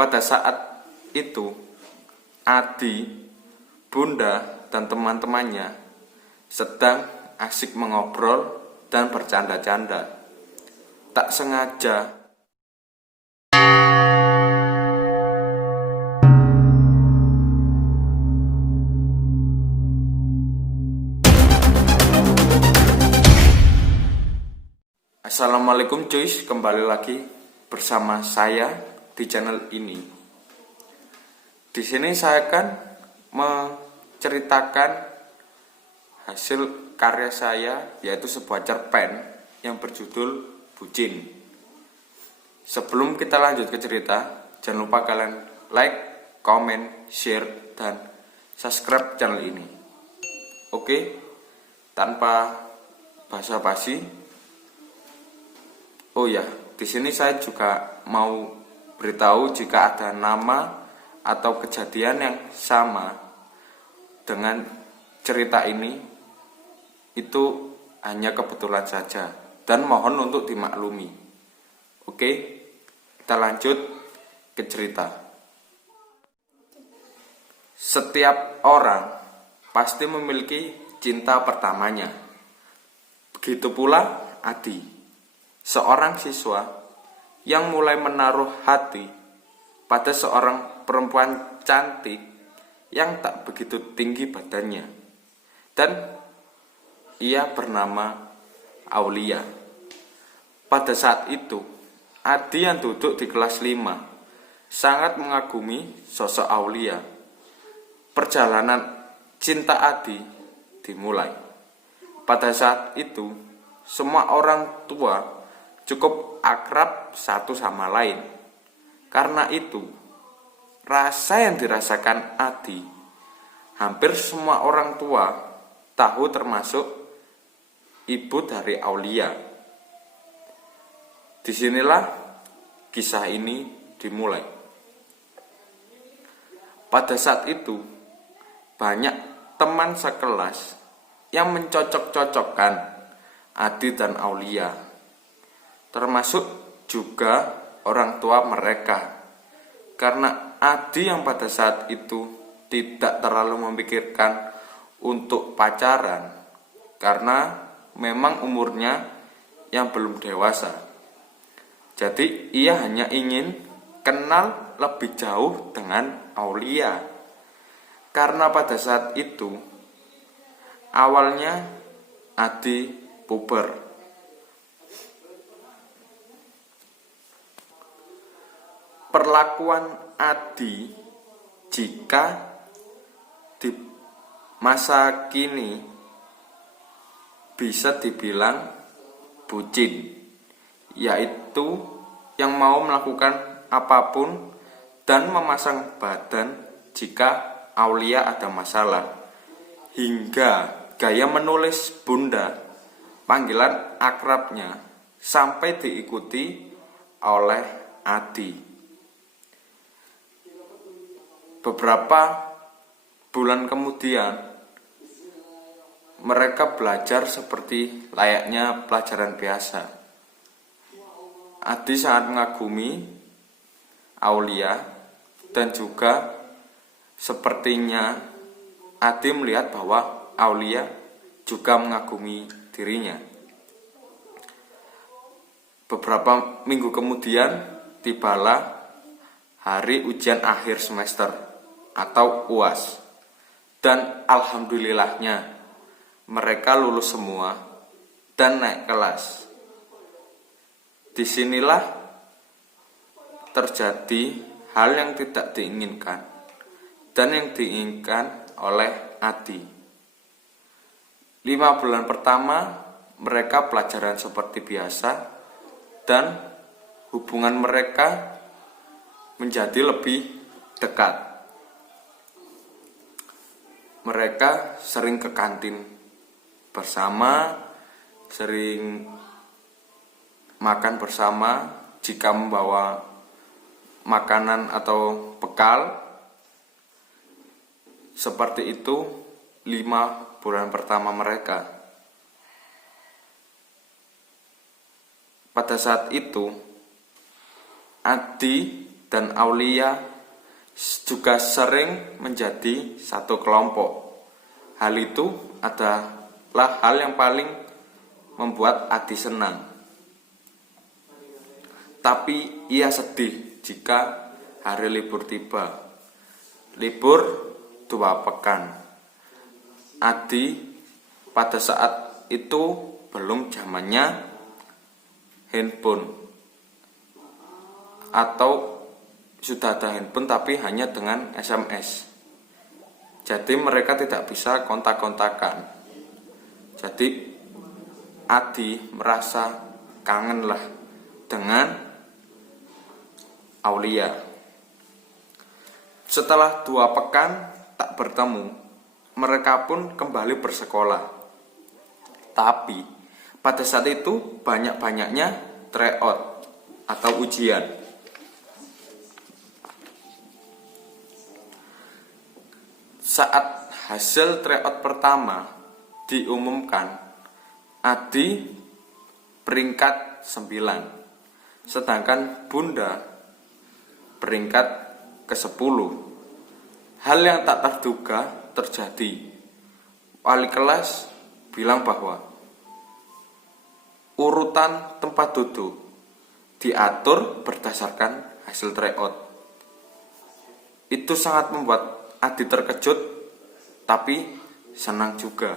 Pada saat itu, Adi, Bunda, dan teman-temannya sedang asik mengobrol dan bercanda-canda. Tak sengaja, Assalamualaikum cuy, kembali lagi bersama saya di channel ini. Di sini saya akan menceritakan hasil karya saya, yaitu sebuah cerpen yang berjudul Bucin. Sebelum kita lanjut ke cerita, jangan lupa kalian like, comment, share, dan subscribe channel ini. Oke, tanpa basa-basi. Oh ya, di sini saya juga mau beritahu jika ada nama atau kejadian yang sama dengan cerita ini, itu hanya kebetulan saja dan mohon untuk dimaklumi. Oke, kita lanjut ke cerita. Setiap orang pasti memiliki cinta pertamanya. Begitu pula Adi, seorang siswa yang mulai menaruh hati pada seorang perempuan cantik yang tak begitu tinggi badannya, dan ia bernama Aulia. Pada saat itu, Adi yang duduk di kelas 5 sangat mengagumi sosok Aulia. Perjalanan cinta Adi dimulai. Pada saat itu, semua orang tua cukup akrab satu sama lain. Karena itu, rasa yang dirasakan Adi, hampir semua orang tua tahu, termasuk ibu dari Aulia. Disinilah kisah ini dimulai. Pada saat itu, banyak teman sekelas yang mencocok-cocokkan Adi dan Aulia, termasuk juga orang tua mereka. Karena Adi yang pada saat itu tidak terlalu memikirkan untuk pacaran, karena memang umurnya yang belum dewasa. Jadi ia hanya ingin kenal lebih jauh dengan Aulia. Karena pada saat itu awalnya Adi puber. Perlakuan Adi jika di masa kini bisa dibilang bucin, yaitu yang mau melakukan apapun dan memasang badan jika Aulia ada masalah, hingga gaya menulis Bunda, panggilan akrabnya, sampai diikuti oleh Adi. Beberapa bulan kemudian, mereka belajar seperti layaknya pelajaran biasa. Adi sangat mengagumi Aulia, dan juga sepertinya Adi melihat bahwa Aulia juga mengagumi dirinya. Beberapa minggu kemudian, tibalah hari ujian akhir semester atau UAS, dan alhamdulillahnya mereka lulus semua dan naik kelas. Disinilah terjadi hal yang tidak diinginkan dan yang diinginkan oleh Adi. 5 bulan pertama mereka pelajaran seperti biasa, dan hubungan mereka menjadi lebih dekat. Mereka sering ke kantin bersama, sering makan bersama jika membawa makanan atau bekal. Seperti itu 5 bulan pertama mereka. Pada saat itu, Adi dan Aulia juga sering menjadi satu kelompok. Hal itu adalah hal yang paling membuat Adi senang. Tapi ia sedih jika hari libur tiba. Libur 2 pekan. Adi pada saat itu belum zamannya handphone, atau sudah ada handphone tapi hanya dengan SMS. Jadi mereka tidak bisa kontak-kontakan. Jadi Adi merasa kangenlah dengan Aulia. Setelah 2 pekan tak bertemu, mereka pun kembali bersekolah. Tapi pada saat itu banyak-banyaknya tryout atau ujian. Saat hasil tryout pertama diumumkan, Adi peringkat 9, sedangkan Bunda peringkat ke-10. Hal yang tak terduga terjadi. Wali kelas bilang bahwa urutan tempat duduk diatur berdasarkan hasil tryout. Itu sangat membuat Adi terkejut, tapi senang juga.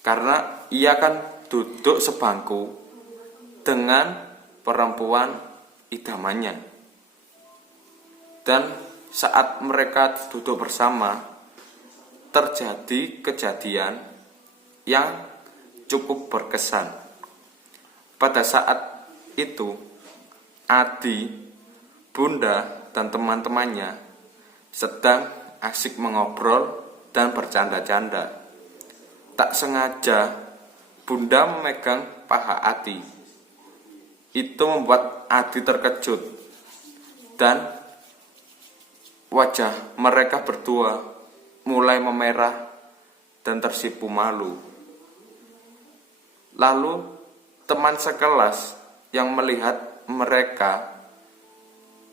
Karena ia kan duduk sebangku dengan perempuan idamannya. Dan saat mereka duduk bersama, terjadi kejadian yang cukup berkesan. Pada saat itu, Adi, Bunda, dan teman-temannya sedang asik mengobrol dan bercanda-canda. Tak sengaja, Bunda memegang paha Adi. Itu membuat Adi terkejut, dan wajah mereka berdua mulai memerah dan tersipu malu. Lalu teman sekelas yang melihat mereka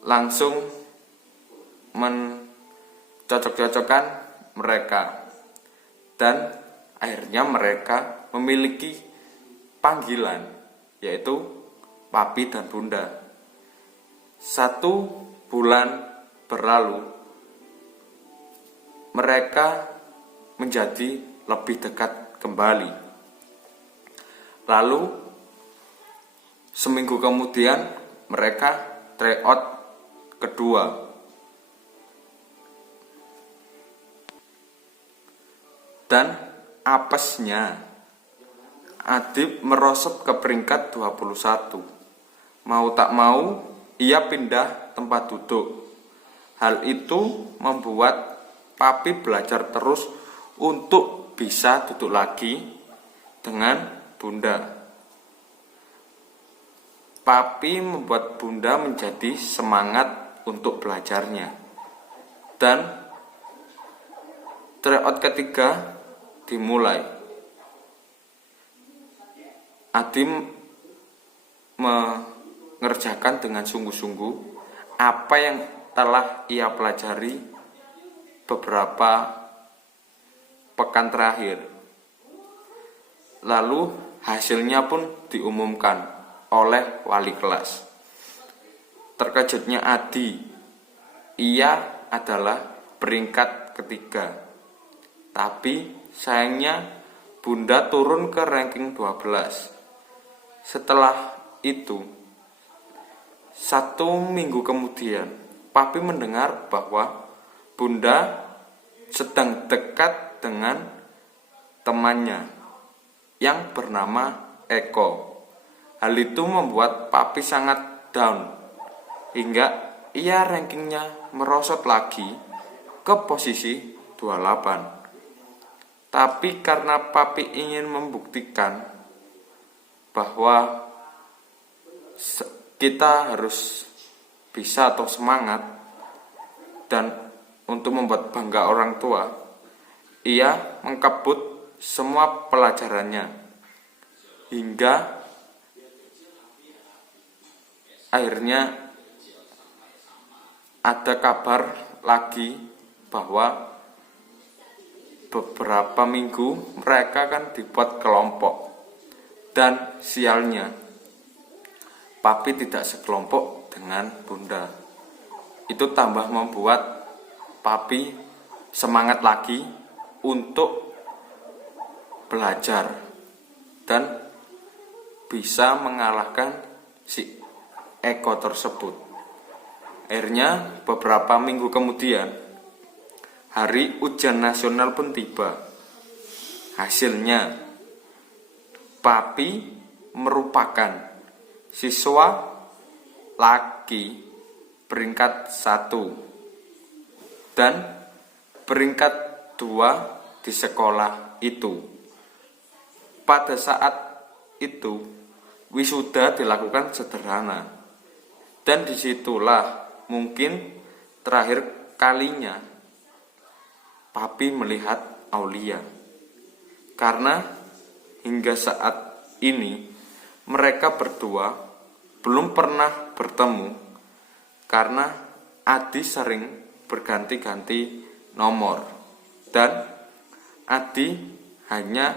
langsung mencocok-cocokkan mereka, dan akhirnya mereka memiliki panggilan, yaitu Papi dan Bunda. 1 bulan berlalu, mereka menjadi lebih dekat kembali. Lalu seminggu kemudian mereka tryout kedua. Dan apesnya, Adi merosot ke peringkat 21. Mau tak mau, ia pindah tempat duduk. Hal itu membuat Papi belajar terus untuk bisa duduk lagi dengan Bunda. Papi membuat Bunda menjadi semangat untuk belajarnya. Dan tryout ketiga dimulai. Adi mengerjakan dengan sungguh-sungguh apa yang telah ia pelajari beberapa pekan terakhir. Lalu hasilnya pun diumumkan oleh wali kelas. Terkejutnya Adi, ia adalah peringkat ketiga. Tapi sayangnya Bunda turun ke ranking 12. Setelah itu, 1 minggu kemudian, Papi mendengar bahwa Bunda sedang dekat dengan temannya yang bernama Eko. Hal itu membuat Papi sangat down, hingga ia rankingnya merosot lagi ke posisi 28. Tapi karena Papi ingin membuktikan bahwa kita harus bisa atau semangat, dan untuk membuat bangga orang tua, ia mengkebut semua pelajarannya hingga akhirnya ada kabar lagi bahwa beberapa minggu mereka kan dibuat kelompok, dan sialnya Papi tidak sekelompok dengan Bunda. Itu tambah membuat Papi semangat lagi untuk belajar dan bisa mengalahkan si Eko tersebut. Akhirnya beberapa minggu kemudian hari ujian nasional pun tiba. Hasilnya Papi merupakan siswa laki peringkat 1 dan peringkat 2 di sekolah itu. Pada saat itu wisuda dilakukan sederhana, dan disitulah mungkin terakhir kalinya Papi melihat Aulia, karena hingga saat ini mereka berdua belum pernah bertemu karena Adi sering berganti-ganti nomor, dan Adi hanya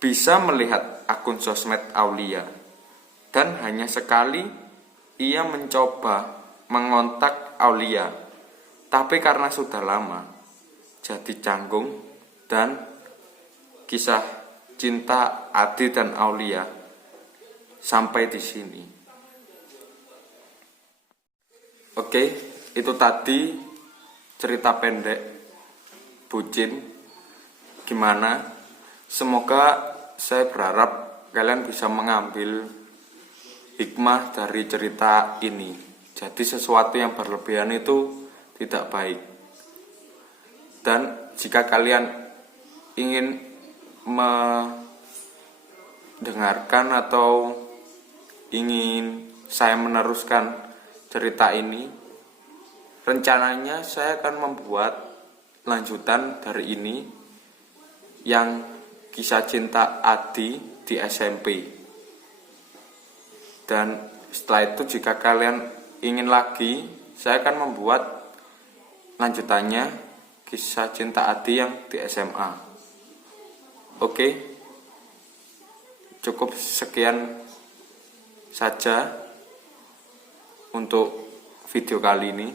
bisa melihat akun sosmed Aulia, dan hanya sekali ia mencoba mengontak Aulia, tapi karena sudah lama jadi canggung, dan kisah cinta Adi dan Aulia sampai di sini. Oke, itu tadi cerita pendek bucin. Gimana? Semoga saya berharap kalian bisa mengambil hikmah dari cerita ini. Jadi sesuatu yang berlebihan itu tidak baik. Dan jika kalian ingin mendengarkan atau ingin saya meneruskan cerita ini, rencananya saya akan membuat lanjutan dari ini yang kisah cinta Adi di SMP. Dan setelah itu jika kalian ingin lagi, saya akan membuat lanjutannya kisah cinta Adi yang di SMA. Oke, cukup sekian saja untuk video kali ini.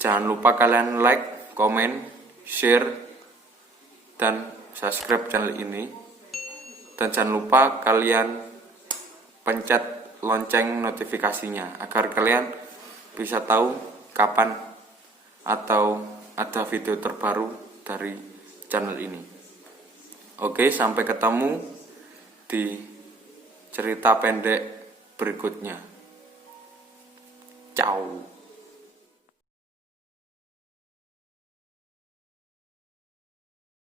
Jangan lupa kalian like, komen, share, dan subscribe channel ini. Dan jangan lupa kalian pencet lonceng notifikasinya agar kalian bisa tahu kapan atau ada video terbaru dari channel ini. Oke, sampai ketemu di cerita pendek berikutnya. Ciao.